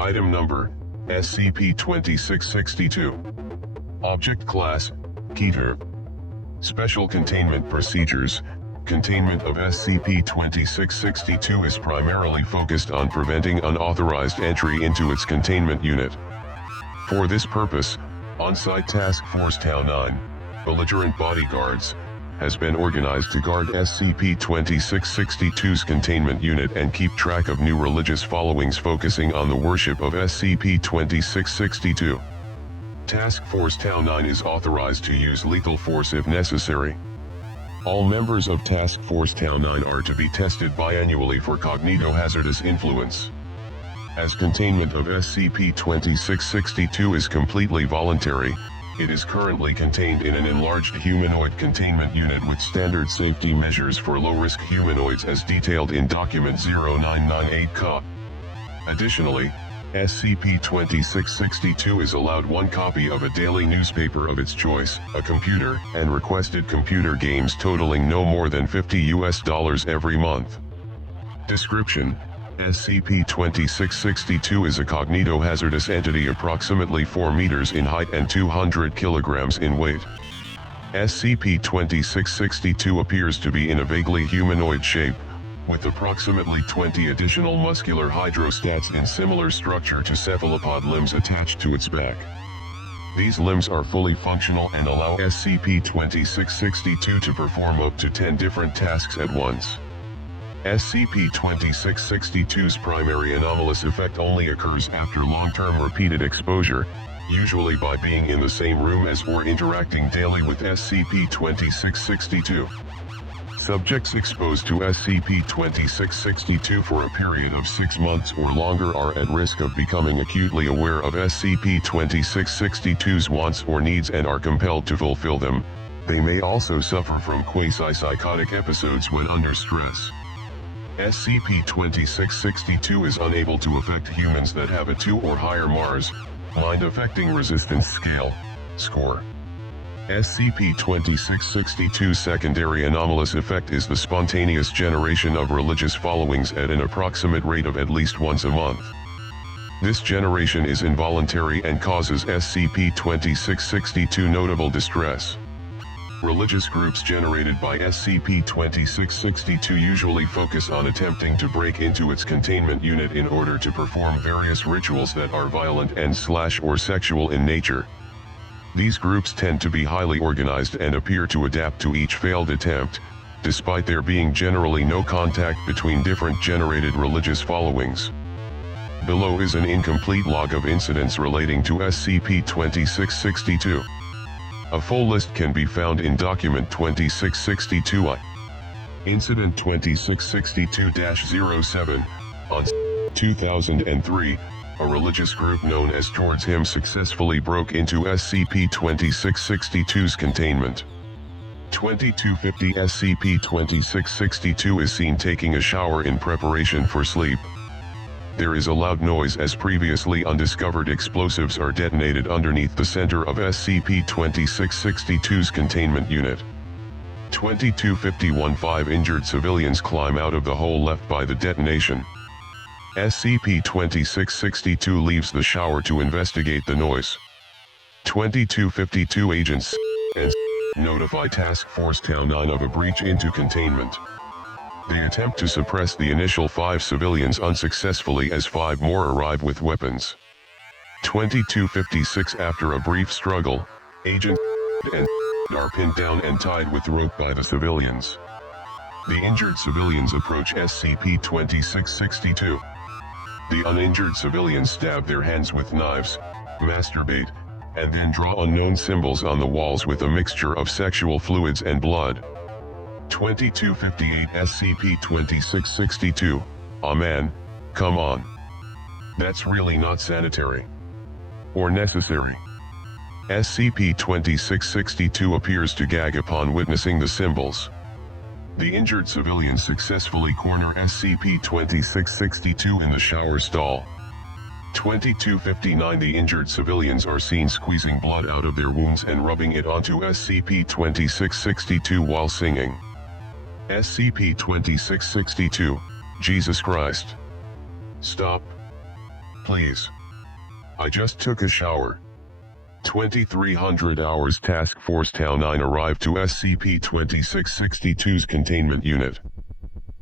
Item Number, SCP-2662. Object Class, Keter. Special Containment Procedures. Containment of SCP-2662 is primarily focused on preventing unauthorized entry into its containment unit. For this purpose, On-Site Task Force Tau 9, belligerent bodyguards, has been organized to guard SCP-2662's containment unit and keep track of new religious followings focusing on the worship of SCP-2662. Task Force Tau 9 is authorized to use lethal force if necessary. All members of Task Force Tau 9 are to be tested biannually for cognitohazardous influence. As containment of SCP-2662 is completely voluntary, it is currently contained in an enlarged humanoid containment unit with standard safety measures for low-risk humanoids as detailed in Document 0998-CA. Additionally, SCP-2662 is allowed one copy of a daily newspaper of its choice, a computer, and requested computer games totaling no more than $50 every month. Description: SCP-2662 is a cognitohazardous entity approximately 4 meters in height and 200 kilograms in weight. SCP-2662 appears to be in a vaguely humanoid shape, with approximately 20 additional muscular hydrostats in similar structure to cephalopod limbs attached to its back. These limbs are fully functional and allow SCP-2662 to perform up to 10 different tasks at once. SCP-2662's primary anomalous effect only occurs after long-term repeated exposure, usually by being in the same room as or interacting daily with SCP-2662. Subjects exposed to SCP-2662 for a period of 6 months or longer are at risk of becoming acutely aware of SCP-2662's wants or needs and are compelled to fulfill them. They may also suffer from quasi-psychotic episodes when under stress. SCP-2662 is unable to affect humans that have a 2 or higher Mars, Mind Affecting Resistance Scale, score. SCP-2662's secondary anomalous effect is the spontaneous generation of religious followings at an approximate rate of at least once a month. This generation is involuntary and causes SCP-2662 notable distress. Religious groups generated by SCP-2662 usually focus on attempting to break into its containment unit in order to perform various rituals that are violent and/or sexual in nature. These groups tend to be highly organized and appear to adapt to each failed attempt, despite there being generally no contact between different generated religious followings. Below is an incomplete log of incidents relating to SCP-2662. A full list can be found in Document 2662-I. Incident 2662-07, on 2003, a religious group known as Towards Him successfully broke into SCP-2662's containment. 2250 SCP-2662 is seen taking a shower in preparation for sleep. There is a loud noise as previously undiscovered explosives are detonated underneath the center of SCP-2662's containment unit. 2250-15 injured civilians climb out of the hole left by the detonation. SCP-2662 leaves the shower to investigate the noise. 2252 agents and notify Task Force Tau 9 of a breach into containment. They attempt to suppress the initial 5 civilians unsuccessfully as 5 more arrive with weapons. 2256 After a brief struggle, Agent and are pinned down and tied with rope by the civilians. The injured civilians approach SCP-2662. The uninjured civilians stab their hands with knives, masturbate, and then draw unknown symbols on the walls with a mixture of sexual fluids and blood. 2258 SCP-2662, "Aw man, come on. That's really not sanitary. Or necessary." SCP-2662 appears to gag upon witnessing the symbols. The injured civilians successfully corner SCP-2662 in the shower stall. 2259 The injured civilians are seen squeezing blood out of their wounds and rubbing it onto SCP-2662 while singing. SCP-2662, Jesus Christ. Stop. please. I just took a shower. 2300 hours. Task Force Tau 9 arrived to SCP-2662's containment unit.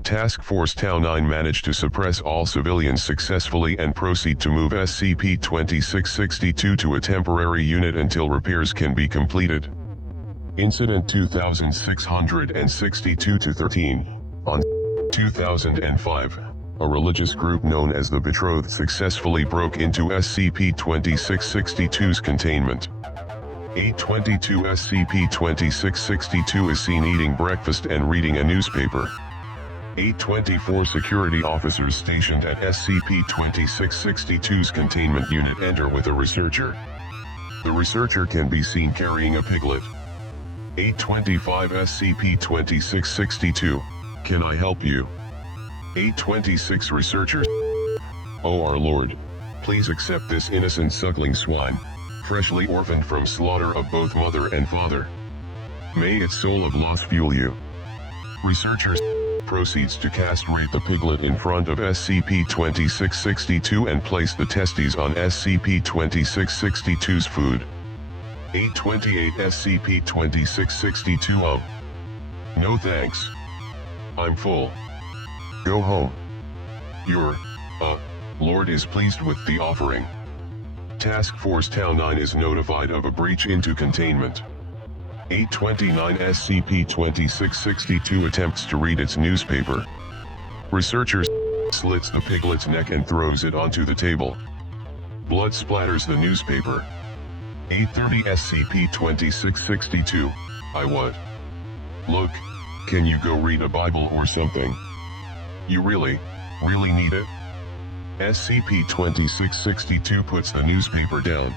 Task Force Tau 9 managed to suppress all civilians successfully and proceed to move SCP-2662 to a temporary unit until repairs can be completed. Incident 2662-13. On 2005, a religious group known as the Betrothed successfully broke into SCP-2662's containment. 822 SCP-2662 is seen eating breakfast and reading a newspaper. 824 security officers stationed at SCP-2662's containment unit enter with a researcher. The researcher can be seen carrying a piglet. 825 SCP-2662, can I help you? 826 researchers. Oh our Lord, please accept this innocent suckling swine, freshly orphaned from slaughter of both mother and father. May its soul of loss fuel you. Researchers proceeds to castrate the piglet in front of SCP-2662 and place the testes on SCP-2662's food. 828 SCP-2662. Oh. No thanks. I'm full. Go home. Your, Lord is pleased with the offering. Task Force Tau 9 is notified of a breach into containment. 829 SCP-2662 attempts to read its newspaper. Researcher slits the piglet's neck and throws it onto the table. Blood splatters the newspaper. 830 SCP-2662. I what? Look, can you go read a Bible or something? You really need it? SCP-2662 puts the newspaper down.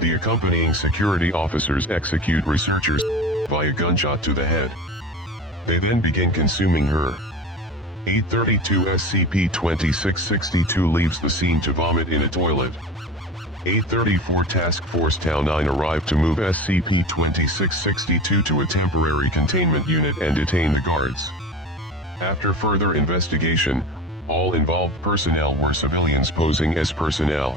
The accompanying security officers execute researchers via gunshot to the head. They then begin consuming her. 832 SCP-2662 leaves the scene to vomit in a toilet. 834 Task Force Tau 9 arrived to move SCP-2662 to a temporary containment unit and detain the guards. After further investigation, all involved personnel were civilians posing as personnel.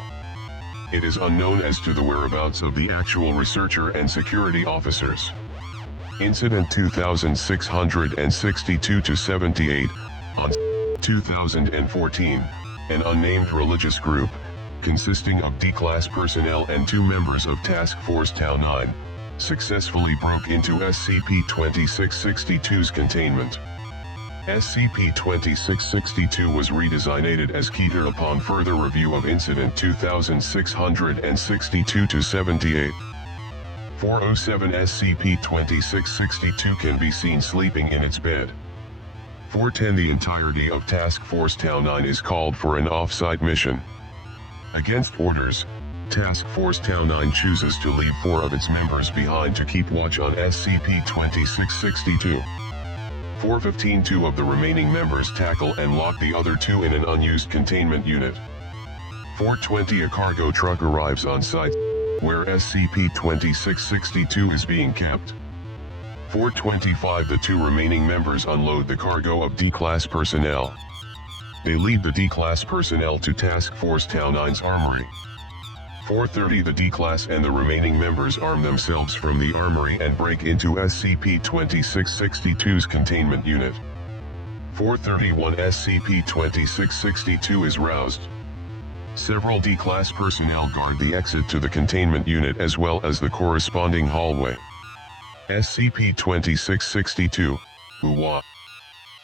It is unknown as to the whereabouts of the actual researcher and security officers. Incident 2662-78, on 2014, an unnamed religious group, consisting of D-Class personnel and 2 members of Task Force Tau 9, successfully broke into SCP-2662's containment. SCP-2662 was redesignated as Keter upon further review of Incident 2662-78. 407 SCP-2662 can be seen sleeping in its bed. 410 The entirety of Task Force Tau 9 is called for an off-site mission. Against orders, Task Force Tau 9 chooses to leave 4 of its members behind to keep watch on SCP-2662. 415 2 of the remaining members tackle and lock the other 2 in an unused containment unit. 420 A cargo truck arrives on site, where SCP-2662 is being kept. 425 The 2 remaining members unload the cargo of D-Class personnel. They lead the D-Class personnel to Task Force Tau 9's armory. 430 The D-Class and the remaining members arm themselves from the armory and break into SCP-2662's containment unit. 431 SCP-2662 is roused. Several D-Class personnel guard the exit to the containment unit as well as the corresponding hallway. SCP-2662, what?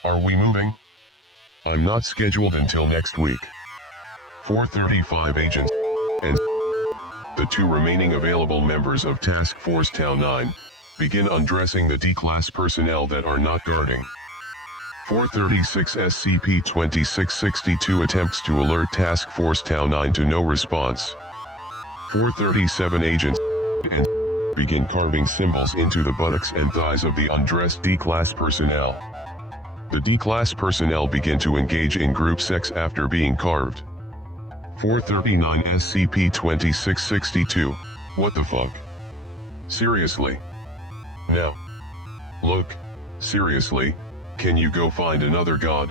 Are we moving? I'm not scheduled until next week. 435 Agents and the 2 remaining available members of Task Force Tau 9 begin undressing the D-Class personnel that are not guarding. 436 SCP-2662 attempts to alert Task Force Tau 9 to no response. 437 Agents and begin carving symbols into the buttocks and thighs of the undressed D-Class personnel. The D-Class personnel begin to engage in group sex after being carved. 439 SCP-2662, what the fuck? Seriously? No. Look, seriously, can you go find another god?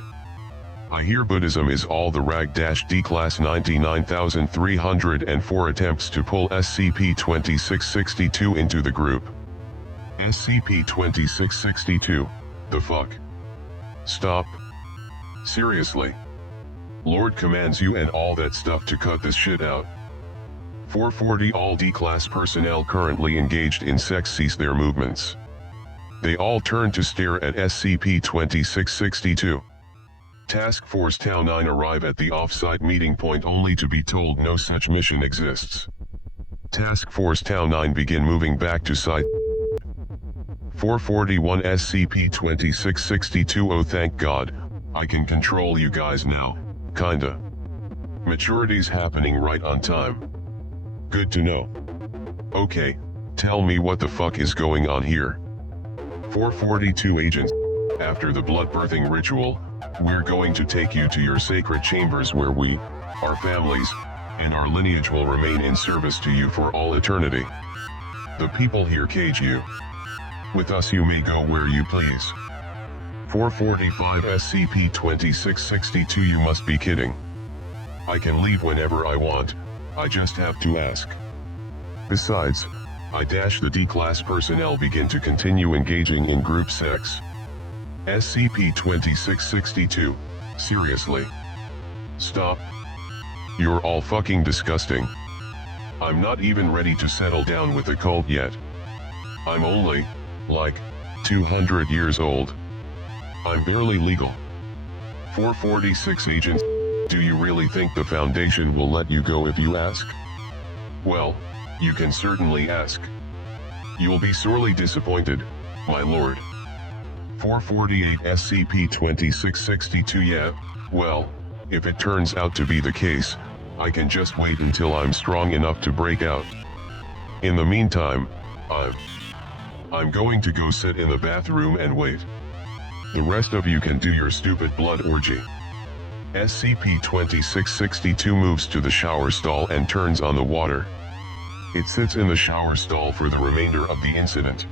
I hear Buddhism is all the rag-D class 99,304 attempts to pull SCP-2662 into the group. SCP-2662, the fuck? Stop. Seriously. Lord commands you and all that stuff to cut this shit out. 440 All D-class personnel currently engaged in sex cease their movements. They all turn to stare at SCP-2662. Task Force Tau 9 arrive at the off-site meeting point only to be told no such mission exists. Task Force Tau 9 begin moving back to site. 441 SCP-2662. Oh thank God, I can control you guys now, kinda. Maturity's happening right on time. Good to know. Okay, tell me what the fuck is going on here. 442 Agents, after the blood birthing ritual, we're going to take you to your sacred chambers where we, our families, and our lineage will remain in service to you for all eternity. The people here cage you. With us you may go where you please. 445 SCP-2662. You must be kidding. I can leave whenever I want, I just have to ask. Besides, the D-class personnel begin to continue engaging in group sex. SCP-2662, seriously? Stop. You're all fucking disgusting. I'm not even ready to settle down with the cult yet. I'm only, like, 200 years old. I'm barely legal. 446 Agents, do you really think the Foundation will let you go if you ask? Well, you can certainly ask. You'll be sorely disappointed, my lord. 448 SCP-2662. Yeah, well, if it turns out to be the case, I can just wait until I'm strong enough to break out. In the meantime, I'm going to go sit in the bathroom and wait. The rest of you can do your stupid blood orgy. SCP-2662 moves to the shower stall and turns on the water. It sits in the shower stall for the remainder of the incident.